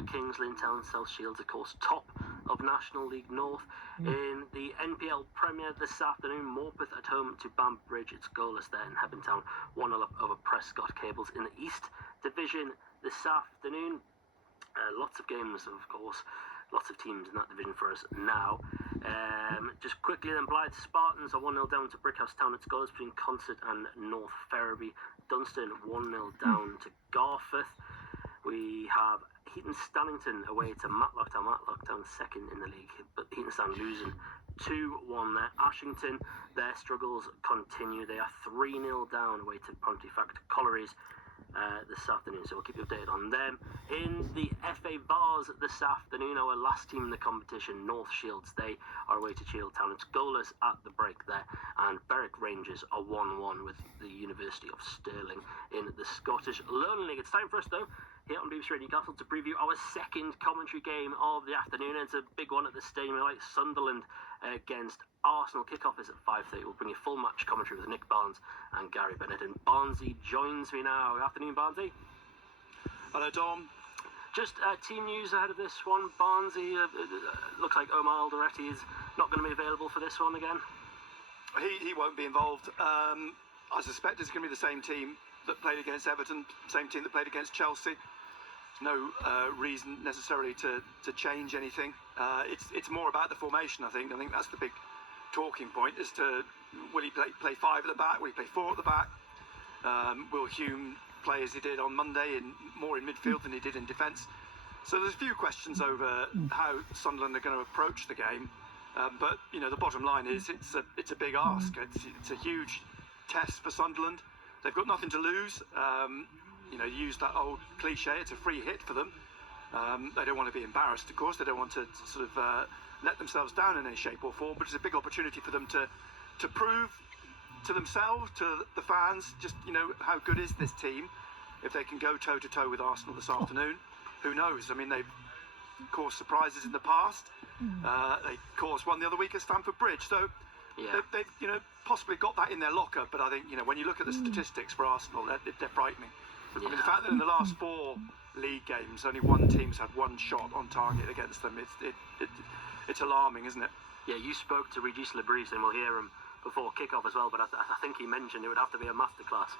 the Kings, Lintel and South Shields, of course, top of National League North. In the NPL Premier this afternoon, Morpeth at home to Banbridge. It's goalless there in Hebburn 1-0 up over Prescott Cables. In the East Division this afternoon, lots of games, of course. Lots of teams in that division for us now. Just quickly then, Blythe Spartans are 1-0 down to Brickhouse Town. It's goals between Concert and North Ferriby. Dunstan 1-0 down to Garforth. We have Heaton Stannington away to Matlock Town. Matlock Town second in the league, but Heaton Stan losing 2-1 there. Ashington, their struggles continue. They are 3-0 down away to Pontefract Collieries this afternoon, so we'll keep you updated on them. In the FA Vars this afternoon, our last team in the competition, North Shields, they are away to Cheadle. It's goalless at the break there, and Berwick Rangers are 1-1 with the University of Stirling in the Scottish Lowland League. It's time for us, though, here on BBC Radio Newcastle, to preview our second commentary game of the afternoon. It's a big one at the stadium, like Sunderland against Arsenal. Kickoff is at 5:30. We'll bring you full match commentary with Nick Barnes and Gary Bennett. And Barnesy joins me now. Good afternoon, Barnesy. Hello, Dom. Just team news ahead of this one. Barnesy, looks like Omar Alderete is not going to be available for this one again. He won't be involved. I suspect it's going to be the same team that played against Everton, same team that played against Chelsea. There's no reason necessarily to change anything. It's more about the formation, I think. I think that's the big talking point, as to will he play five at the back, will he play four at the back, will Hume play as he did on Monday, more in midfield than he did in defence. So there's a few questions over how Sunderland are going to approach the game, but you know, the bottom line is it's a big ask. It's a huge test for Sunderland. They've got nothing to lose. You know, use that old cliche, it's a free hit for them. They don't want to be embarrassed, of course. They don't want to sort of let themselves down in any shape or form, but it's a big opportunity for them to prove to themselves, to the fans, just, you know, how good is this team if they can go toe-to-toe with Arsenal this afternoon. Who knows? I mean, they've caused surprises in the past. They caused one the other week at Stamford Bridge. So they've, you know, possibly got that in their locker. But I think, you know, when you look at the statistics for Arsenal, they're frightening. I mean, the fact that in the last 4 league games, only one team's had one shot on target against them, it's alarming, isn't it? Yeah, you spoke to Regis Lebris, and we'll hear him before kick-off as well, but I think he mentioned it would have to be a masterclass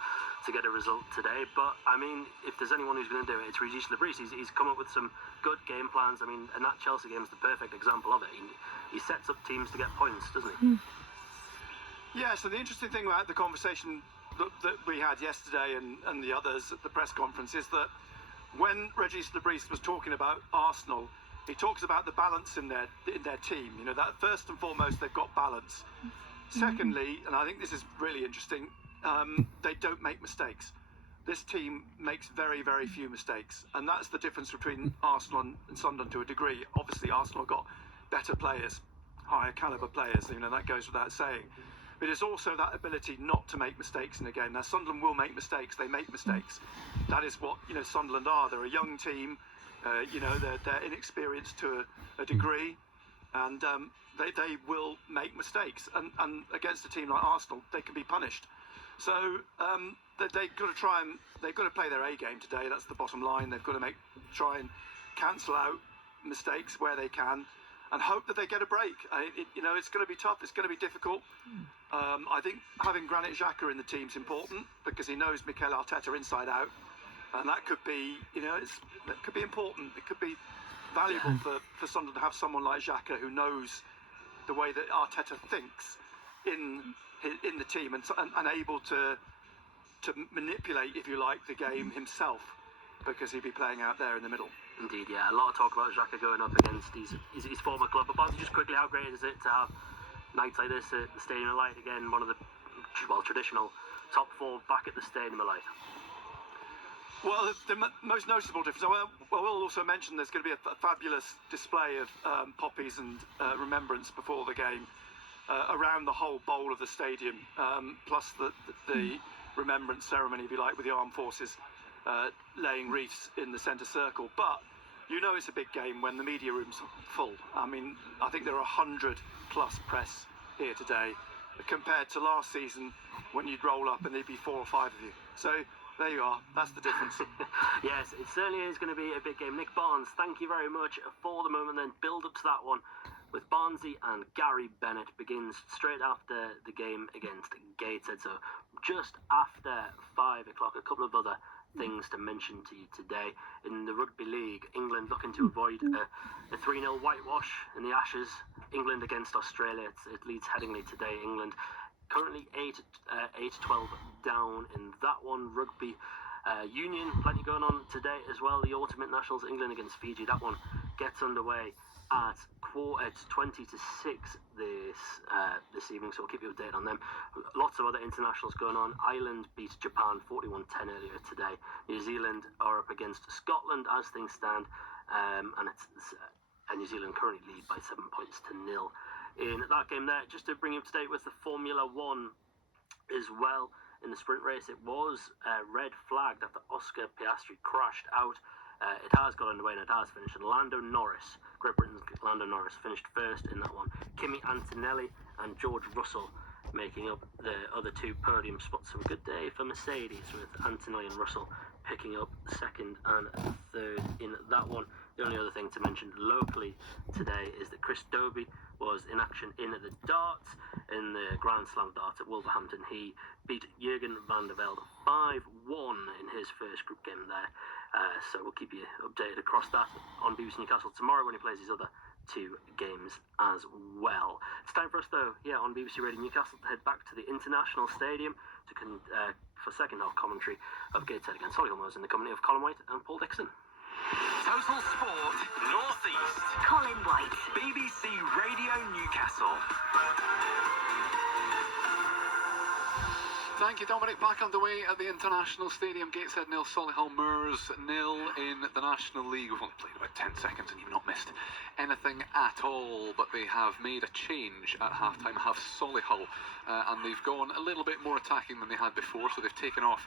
to get a result today. But, I mean, if there's anyone who's going to do it, it's Regis Lebris. He's come up with some good game plans. I mean, and that Chelsea game is the perfect example of it. He sets up teams to get points, doesn't he? Yeah, so the interesting thing about the conversation that we had yesterday and the others at the press conference is that when Regis Lebris was talking about Arsenal, he talks about the balance in their team. You know, that first and foremost, they've got balance. Secondly, and I think this is really interesting, they don't make mistakes. This team makes very, very few mistakes, and that's the difference between Arsenal and Sunderland to a degree. Obviously, Arsenal got better players, higher calibre players, you know, that goes without saying. But it's also that ability not to make mistakes in a game. Now, Sunderland will make mistakes. They make mistakes. That is what, you know, Sunderland are. They're a young team. You know, they're inexperienced to a degree, and they will make mistakes. And against a team like Arsenal, they can be punished. So they've got to play their A game today. That's the bottom line. They've got to try and cancel out mistakes where they can, and hope that they get a break. You know, it's going to be tough. It's going to be difficult. I think having Granit Xhaka in the team's important, because he knows Mikel Arteta inside out, and that could be, you know, that could be important. It could be valuable for Sunderland to have someone like Xhaka who knows the way that Arteta thinks in the team, and able to manipulate, if you like, the game himself, because he'd be playing out there in the middle. Indeed, yeah. A lot of talk about Xhaka going up against his former club. But Bonzi, just quickly, how great is it to have nights like this at the Stadium of Light again? One of the traditional top 4 back at the Stadium of Light. Well, the most noticeable difference. We'll also mention there's going to be a fabulous display of poppies and remembrance before the game around the whole bowl of the stadium, plus the remembrance ceremony, if you like, with the armed forces laying wreaths in the centre circle. But you know, it's a big game when the media room's full. I mean, I think there are 100 plus press here today, compared to last season when you'd roll up and there'd be 4 or 5 of you. So There you are. That's the difference. Yes, it certainly is going to be a big game. Nick Barnes, thank you very much for the moment. Then build up to that one with Barnesy and Gary Bennett begins straight after the game against Gateshead. So just after 5 o'clock, a couple of other things to mention to you today. In the Rugby League, England looking to avoid a 3-0 whitewash in the Ashes. England against Australia. It leads Headingley today. England currently 8-12 down in that one. Rugby Union, plenty going on today as well. The Ultimate Nationals, England against Fiji. That one gets underway at 20 to 6 this evening, so we'll keep you updated on them. Lots of other internationals going on. Ireland beat Japan 41-10 earlier today. New Zealand are up against Scotland as things stand, and New Zealand currently lead by 7 points to 0. In that game there, just to bring you up to date with the Formula One as well. In the sprint race, it was red flagged after Oscar Piastri crashed out. It has got underway and it has finished. And Lando Norris, Great Britain's Lando Norris, finished first in that one. Kimi Antonelli and George Russell making up the other two podium spots. So a good day for Mercedes with Antonelli and Russell picking up second and third in that one. The only other thing to mention locally today is that Chris Dobey was in action in the darts, in the Grand Slam darts at Wolverhampton. He beat Jurgen van der Velde 5-1 in his first group game there. So we'll keep you updated across that on BBC Newcastle tomorrow when he plays his other two games as well. It's time for us though, on BBC Radio Newcastle to head back to the International Stadium for second half commentary of Gateshead against Solihull in the company of Colin White and Paul Dixon. Total Sport North East. Colin White, BBC Radio Newcastle. Thank you, Dominic. Back underway at the International Stadium. Gateshead 0, Soulihill Moors 0 in the National League. We've only played about 10 seconds and you've not missed anything at all. But they have made a change at half-time, have Soulihill. And they've gone a little bit more attacking than they had before. So they've taken off